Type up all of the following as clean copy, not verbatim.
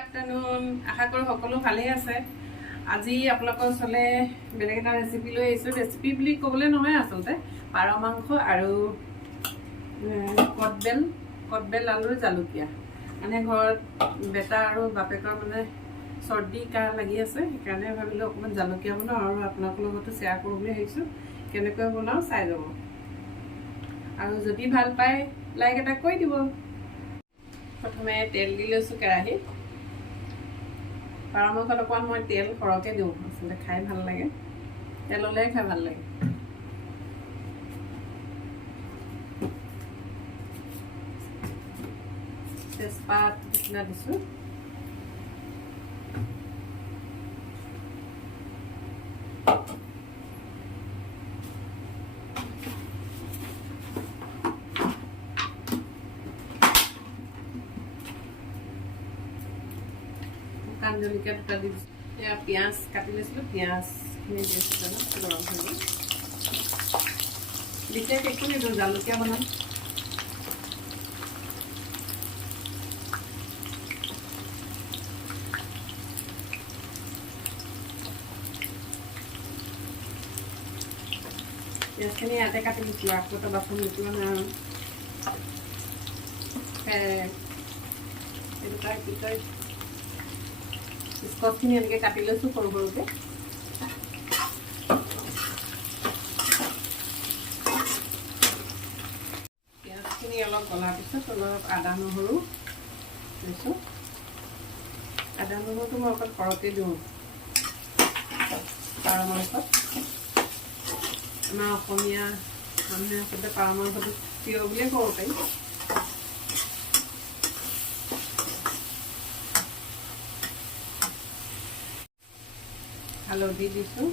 Afternoon আশা কৰোঁ সকলো ভালেই আছে। আজি আপোনালোকৰ ওচৰলৈ বেলেগ এটা ৰেচিপি লৈ আহিছোঁ। ৰেচিপি বুলি ক'বলৈ নহয়, আচলতে পাৰ মাংস আৰু কটবেল আলুৰ জালুকীয়া। মানে ঘৰত বেটা আৰু বাপেকৰ মানে চৰ্দি কাহ লাগি আছে, সেইকাৰণে ভাবিলোঁ অকণমান জালুকীয়া বনাওঁ আৰু আপোনালোকৰ লগতো শ্বেয়াৰ কৰোঁ বুলি ভাবিছোঁ। কেনেকৈ বনাওঁ চাই যাব, আৰু যদি ভাল পায় লাইক এটা কৰি দিব। প্ৰথমে তেল দি লৈছোঁ কেৰাহীত। পাৰ মাংসত অকণমান মই তেল সৰহকৈ দিওঁ, আচলতে খাই ভাল লাগে, তেল হ'লেহে খাই ভাল লাগে। তেজপাত নিচিনা দিছোঁ। শুকান জলকীয়া দুটা দি দিছোঁ। এয়া পিঁয়াজ কাটি লৈছিলোঁ, পিঁয়াজখিনি দি দিছোঁ, গৰম হৈ গ'ল। বিশেষ একো নিদিওঁ, জালুকীয়া বনাম। পিঁয়াজখিনি ইয়াতে কাটি দিছোঁ, আকৌ এটা বাচন দিছোঁ নাই। এইটো তাই কি কয়, স্কচখিনি এনেকৈ কাটি লৈছোঁ সৰু সৰুকৈ। পিঁয়াজখিনি অলপ গলাৰ পিছত অলপ আদা নহৰু লৈছোঁ। আদা নহৰুটো মই অকল সৰহকৈ দিওঁ পাৰ মাংসত। আমাৰ অসমীয়া মানুহে আচলতে পাৰ মাংসটো প্ৰিয় বুলিয়ে ক'ব পাৰি। হালধি দিছোঁ।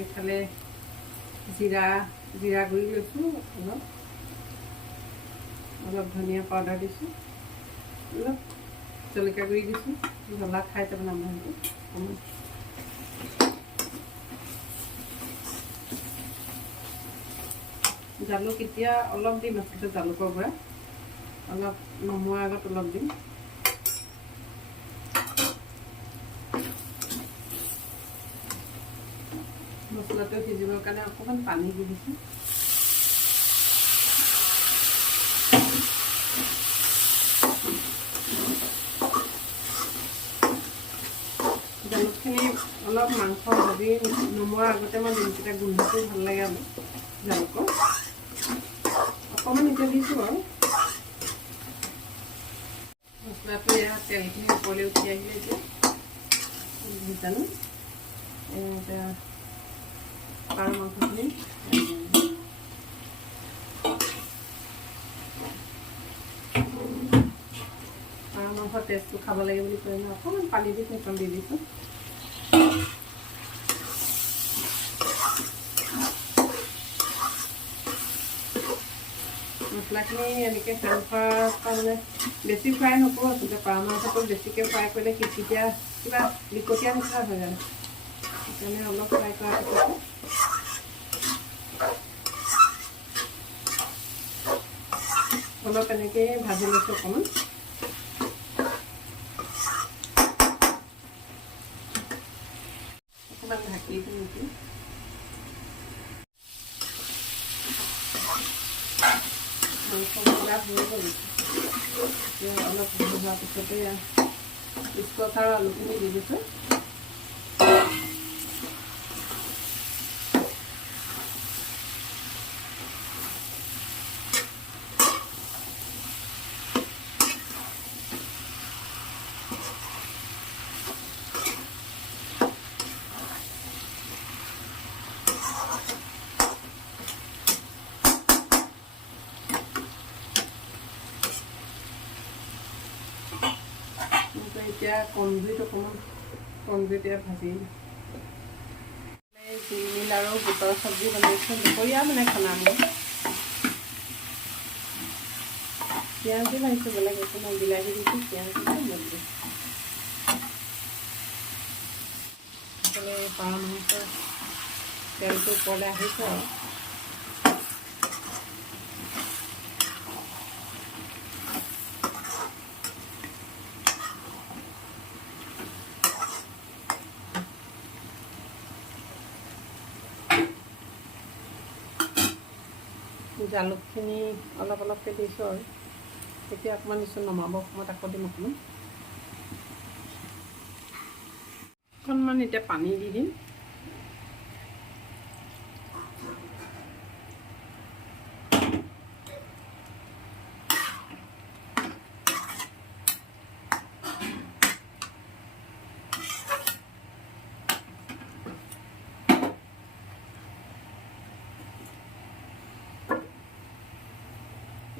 এইফালে জিৰা গুড়ি লৈছোঁ, অলপ ধনিয়া পাউডাৰ দিছোঁ, অলপ জলকীয়া গুড়ি দিছোঁ। জ্বলা খাই যাব নামাৰিব। জালুক এতিয়া অলপ দিম, আচলতে জালুকৰ পৰা অলপ নমোৱাৰ আগত অলপ দিম। মছলাটো সিজিবৰ কাৰণে অকণমান পানী দি দিছোঁ। জালুকখিনি অলপ মাংস ভাজি নমোৱাৰ আগতে মই দিম, তেতিয়া গোন্ধটো ভাল লাগে অলপ জালুকৰ। অকণমান এতিয়া দিছোঁ বাৰু। মছলাটো এয়া তেলখিনি ওপৰলৈ উঠি আহিলে এতিয়া জানো এতিয়া পাৰ মাংসখিনি পাৰ মাংসৰ টেষ্টটো খাব লাগে বুলি কয় ন, অকণমান পানী দি সেইখন দি দিছোঁ। মছলাখিনি এনেকৈ ফ্ৰাই কৰাৰ মানে বেছি ফ্ৰাই নকৰোঁ, আচলতে পাৰ মাংসটো বেছিকৈ ফ্ৰাই কৰিলে তেতিয়া কিবা লিকটীয়া নিচিনা হৈ যায়, সেইকাৰণে অলপ ফ্ৰাই কৰাৰ পিছত অলপ এনেকৈ ভাজি লৈছোঁ অকণমান। অকণমান ঢাকি দিওঁ নেকি। মাংস মছলা হৈ গ'ল। এতিয়া অলপ ভজাৰ পিছতে স্কচ আৰু আলুখিনি দি দিছোঁ। এতিয়া কণজুইত এতিয়া ভাজি জুইমিল আৰু বুটৰ চব্জি বনাইছোঁ। দুপৰীয়া মানে খানা আমি পিঁয়াজ দি ভাজিছোঁ, বেলেগ একো নাই। বিলাহী দিছোঁ, পিঁয়াজ দিছোঁ, মচলা পাৰ মাংসৰ তেলটো ওপৰলৈ আহিছে আৰু জালুকখিনি অলপ অলপকৈ দিছোঁ আৰু এতিয়া অকণমান দিছোঁ, নমাব সময়ত আকৌ দিম অকণমান এতিয়া পানী দি দিম।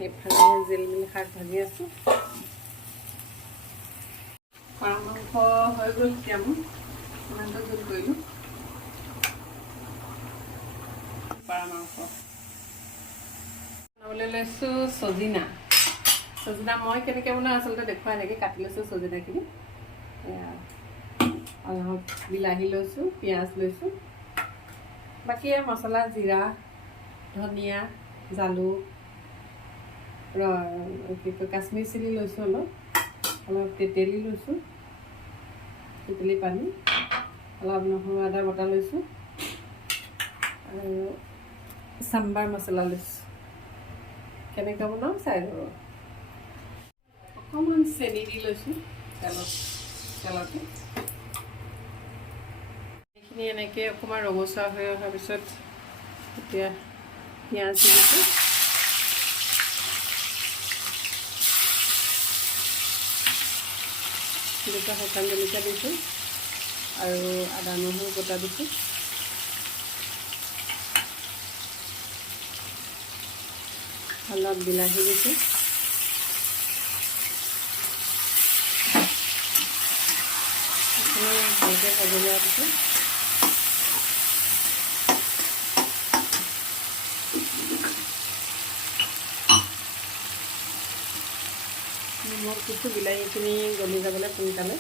এইফালে জিলমিল শাক ভাজি আছোঁ। পাৰ মাংস হৈ গ'ল, এতিয়া মই ইমানটো জোল কৰিলোঁ। পাৰ মাংস বনাবলৈ লৈছোঁ চজিনা। মই কেনেকৈ বনাওঁ আচলতে দেখুৱাই এনেকৈ কাটি লৈছোঁ চজিনাখিনি। অলপ বিলাহী লৈছোঁ, পিঁয়াজ লৈছোঁ, বাকী মছলা জিৰা, ধনিয়া, জালুক, কি কয় কাশ্মীৰ চিলি লৈছোঁ, অলপ তেতেলী লৈছোঁ, তেতেলী পানী, অলপ নহৰু আদা বটা লৈছোঁ আৰু চাম্বাৰ মছলা লৈছোঁ। কেনেকৈ বনাওঁ চাই যাব। অকণমান চেনি দি লৈছোঁ তেলতে। এইখিনি এনেকৈ অকণমান ৰঙচুৱা হৈ অহাৰ পিছত এতিয়া পিঁয়াজ দি দিছোঁ। দুটা শুকান জলকীয়া দিছোঁ আৰু আদা নহৰু বটা দিছোঁ। অলপ বিলাহী দিছোঁ। ভালকৈ ভাজি লোৱাৰ পিছত নিমখ দিছোঁ বিলাহীখিনি গলি যাবলৈ সোনকালে।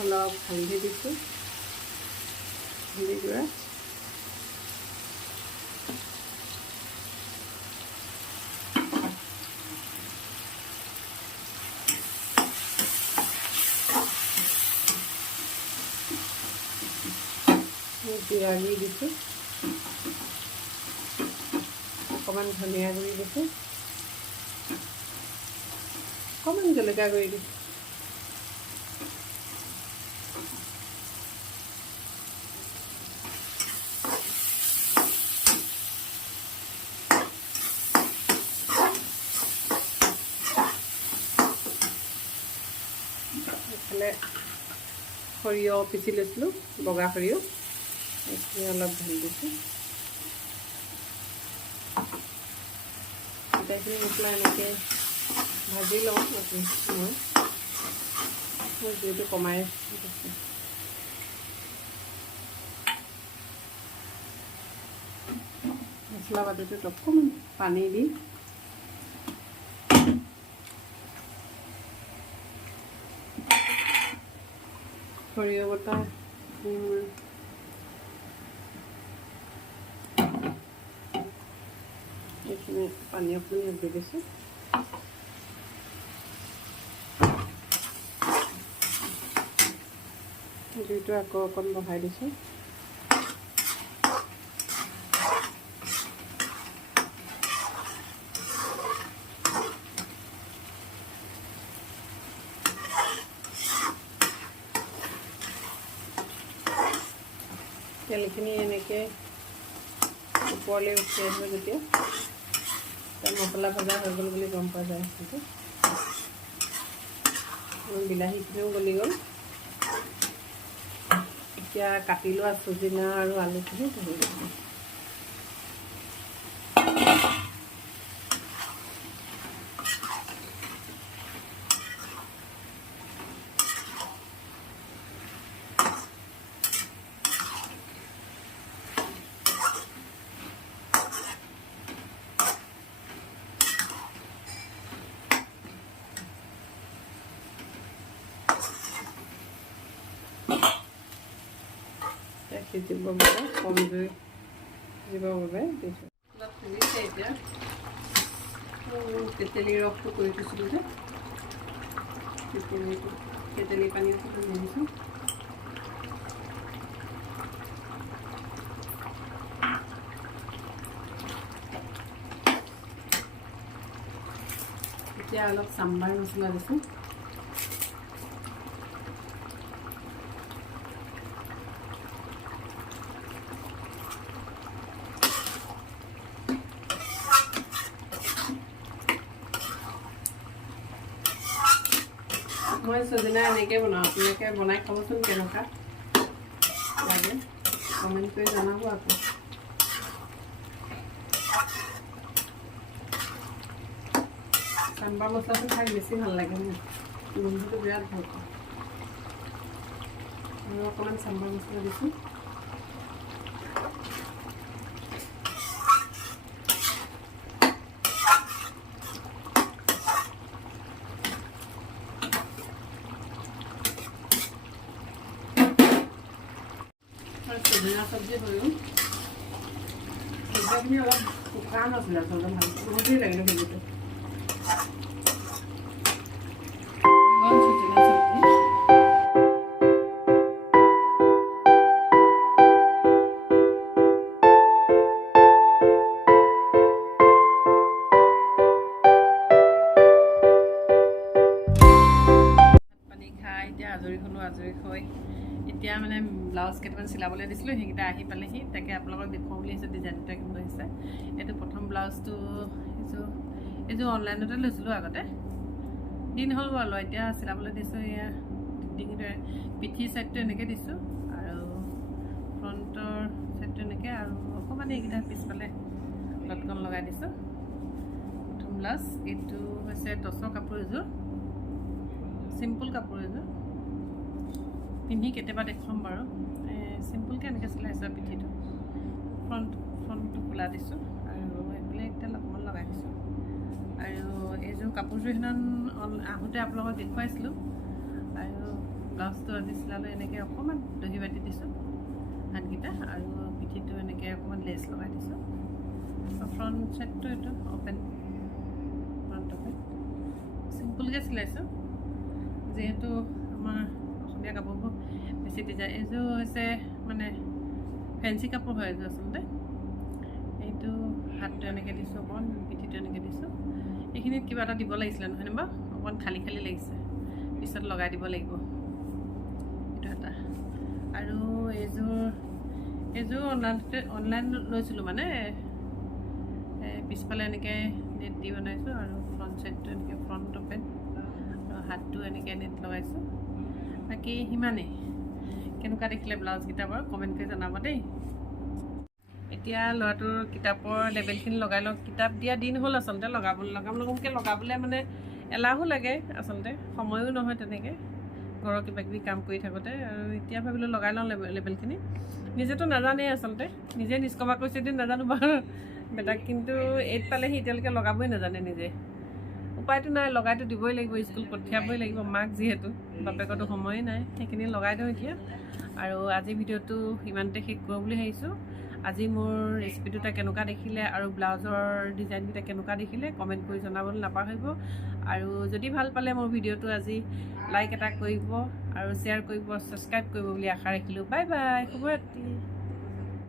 অলপ হালধি দিছোঁ, হালধি গুড়া, জিৰা গুড়ি দিছোঁ, অকণমান ধনিয়া গুড়ি দিছোঁ, অকণমান জলকীয়া গুড়ি দিছোঁ। এইফালে সৰিয়হ পিচি লৈছিলোঁ, বগা সৰিয়হ, এইখিনি অলপ ঢালি দিছোঁ। গোটেইখিনি মছলা এনেকৈ ভাজি লওঁ। মই জুইটো কমাই দিছোঁ। মছলা বাতিটোত অকণমান পানী দি সৰিয়হ বটা এইখিনি পানী অকণমান দি দিছোঁ। জুইটো আকৌ অকণ বঢ়াই দিছোঁ। তেলখিনি এনেকৈ ওপৰলৈ উঠি আহিব যেতিয়া মছলা ভজা হৈ গ'ল বুলি গম পোৱা যায়। কিন্তু বিলাহীখিনিও গলি গ'ল। এতিয়া কাটি লোৱা চজিনা আৰু আলুখিনি ঢালি দিছোঁ। সিজিবৰ বাবে কম জুই সিজিবৰ বাবে দিছোঁ। অলপ সিজিছে এতিয়া। তেতেলী ৰসটো কৰি থৈছিলোঁ যে তেতেলী পানী দি দিছোঁ। এতিয়া অলপ চাম্বাৰ মছলা দিছোঁ। মই সজনা এনেকৈ বনাওঁ, আপোনালোকে বনাই খাবচোন কেনেকুৱা লাগে কমেণ্ট কৰি জনাব আকৌ। চাম্বাৰ মছলাটো খাই বেছি ভাল লাগে, মোৰ গোন্ধটো বিৰাট ভাল পাওঁ। আৰু অকণমান চাম্বাৰ মছলা দিছোঁ। সজনা চব্জি হৈও সজনাখিনি অলপ শুকান আছিলে আচলতে, ভাল বহুতেই লাগিলে ভেজিটো। পানী খাই এতিয়া আজৰি হ'লোঁ। আজৰি হৈ এতিয়া মানে ব্লাউজ কেইটামান চিলাবলৈ দিছিলোঁ, সেইকেইটা আহি পালেহি। তাকে আপোনালোকক দেখুৱাওঁ বুলি আহিছোঁ ডিজাইনটো কেনেকুৱা হৈছে। এইটো প্ৰথম ব্লাউজটো এইযোৰ অনলাইনতে লৈছিলোঁ আগতে, দিন হ'ল বাৰু লোৱা। এতিয়া চিলাবলৈ দিছোঁ। এয়া ডিঙিটোৱে পিঠি চাইডটো এনেকৈ দিছোঁ আৰু ফ্ৰণ্টৰ চাইডটো এনেকৈ, আৰু অকণমান এইকেইটা পিছফালে লটকন লগাই দিছোঁ। প্ৰথম ব্লাউজ এইটো হৈছে টচৰ কাপোৰ এযোৰ, চিম্পুল কাপোৰ এযোৰ। পিন্ধি কেতিয়াবা দেখুৱাম বাৰু। চিম্পুলকৈ এনেকৈ চিলাইছোঁ পিঠিটো, ফ্ৰণ্টটো খোলা দিছোঁ আৰু এইফালে একডাল অকণমান লগাই দিছোঁ। আৰু এইযোৰ কাপোৰযোৰ সিদিনা আহোঁতে আপোনালোকক দেখুৱাইছিলোঁ। আৰু ব্লাউজটো আজি চিলালে এনেকৈ অকণমান দহি বাতি দিছোঁ হাতকেইটা, আৰু পিঠিটো এনেকৈ অকণমান লেচ লগাই দিছোঁ। ফ্ৰণ্ট চাইডটো এইটো অপেন, ফ্ৰণ্ট অপেন চিম্পুলকৈ চিলাইছোঁ। যিহেতু আমাৰ অসমীয়া কাপোৰবোৰ বেছি ডিজাইন, এইযোৰ হৈছে মানে ফেঞ্চি কাপোৰ হয় এইযোৰ আচলতে। এইটো হাতটো এনেকৈ দিছোঁ, অকণমান পিঠিটো এনেকৈ দিছোঁ। এইখিনিত কিবা এটা দিব লাগিছিলে নহয়নে বাৰু, অকণমান খালী খালী লাগিছে, পিছত লগাই দিব লাগিব এইটো এটা। আৰু এইযোৰ অনলাইন লৈছিলোঁ, মানে পিছফালে এনেকৈ নেট দি বনাইছোঁ আৰু ফ্ৰণ্ট চাইডটো এনেকৈ ফ্ৰণ্ট অপেন, আৰু হাতটো এনেকৈ নেট লগাইছোঁ। বাকী সিমানেই। কেনেকুৱা দেখিলে ব্লাউজকেইটা বাৰু কমেণ্ট কৰি জনাব দেই। এতিয়া ল'ৰাটোৰ কিতাপৰ লেবেলখিনি লগাই লওঁ। কিতাপ দিয়া দিন হ'ল আচলতে, লগামকৈ লগাবলৈ মানে এলাহো লাগে আচলতে, সময়ো নহয় তেনেকৈ ঘৰৰ কিবাকিবি কাম কৰি থাকোঁতে। আৰু এতিয়া ভাবিলোঁ লগাই লওঁ লেবেলখিনি। নিজেতো নাজানেই আচলতে, নিজে নিষ্কমা কৰিছে যদি নাজানো বাৰু বেটাক, কিন্তু 8 পালেহি এতিয়ালৈকে লগাবই নাজানে নিজে। উপায়টো নাই, লগাইতো দিবই লাগিব, স্কুল পঠিয়াবই লাগিব মাক, যিহেতু বাপেকতো সময়ে নাই। সেইখিনি লগাই দিওঁ এতিয়া। আৰু আজি ভিডিঅ'টো ইমানতে শেষ কৰোঁ বুলি ভাবিছোঁ। আজি মোৰ ৰেচিপি দুটা কেনেকুৱা দেখিলে আৰু ব্লাউজৰ ডিজাইনকেইটা কেনেকুৱা দেখিলে কমেণ্ট কৰি জনাবলৈ নাপাহৰিব। আৰু যদি ভাল পালে মোৰ ভিডিঅ'টো আজি লাইক এটা কৰিব আৰু শ্বেয়াৰ কৰিব, ছাবস্ক্ৰাইব কৰিব বুলি আশা ৰাখিলোঁ। বাই বাই, শুভৰাত্ৰি।